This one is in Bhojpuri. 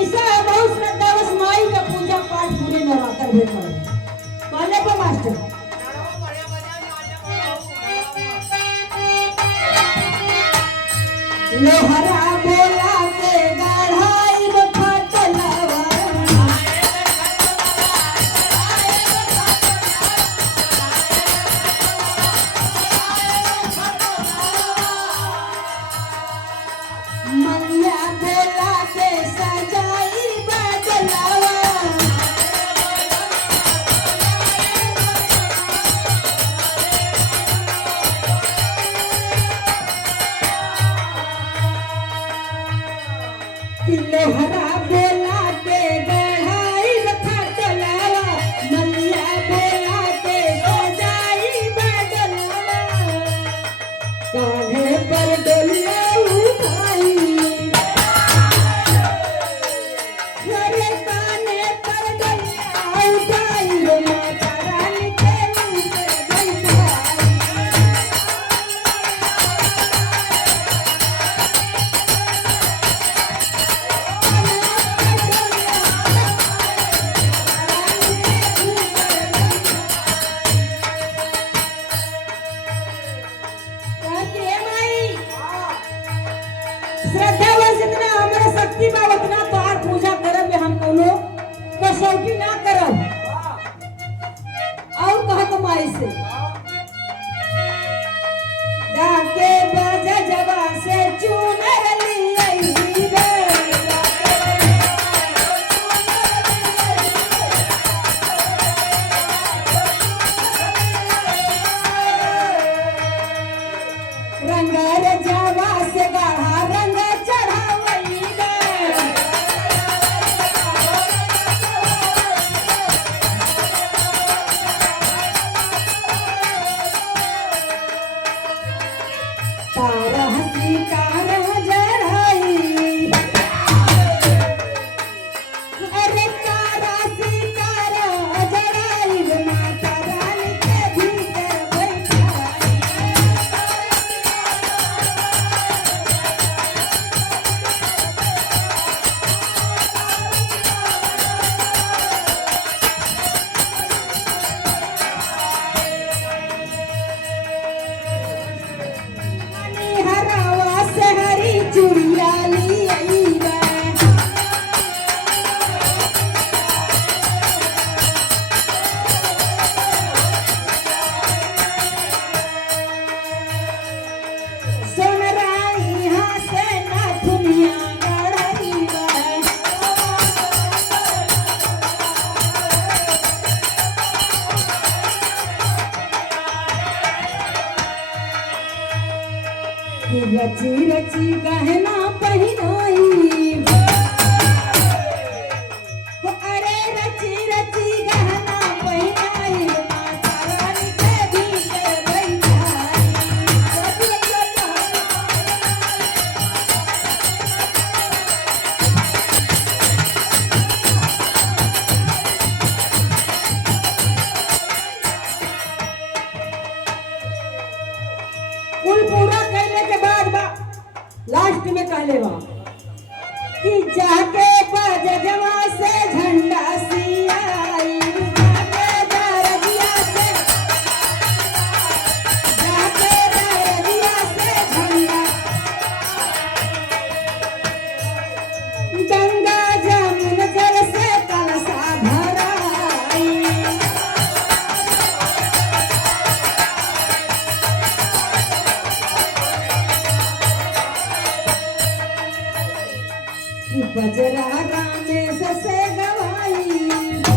ऐसा है बहुत श्रद्धा बस माई का पूजा पाठ पूरे नवरात्र में करे कहने को मास्टर लोहरा बोला के गढ़ाई फटलवा मनिया बोला के सजाई बदलवा लोहरा बोला के गढ़ाई फटलवा मनिया बोला के सजाई बदलवा कान्हे पर डोलिया उठाई अरे कान्हे पर डोलिया उठाई माता रानी के मुँह पे बैठाई श्रद्धा बस जितना हमारे शक्ति बा उतना तोहार पूजा करब में हम कोनो कसौटी ना करब और कह को माई से जाके बाजा जवा से चूनर ली आई रे रंगर जावा से गाढ़ा रंग चढ़ावई गे तारा हसी तारा जड़ाई अरे तारा सी तारा जड़ाई माता रानी के भीतर बैठाई हरावा से हरी चूड़िया ली आई रे सोनराई हाँ से नाथुनिया गढ़ई रे रची रची गहना पहनाई अरे रची रची गहना पहनाई माता रानी के भीतर बैठाई कुल पूरा करने के बाद बा लास्ट में कहले बा कि जाके बजवा से झंडा सियाई जाके दरजिया से झंडा गंगा जमुन जल से कलशा भराई बजरा रामेश से गवाई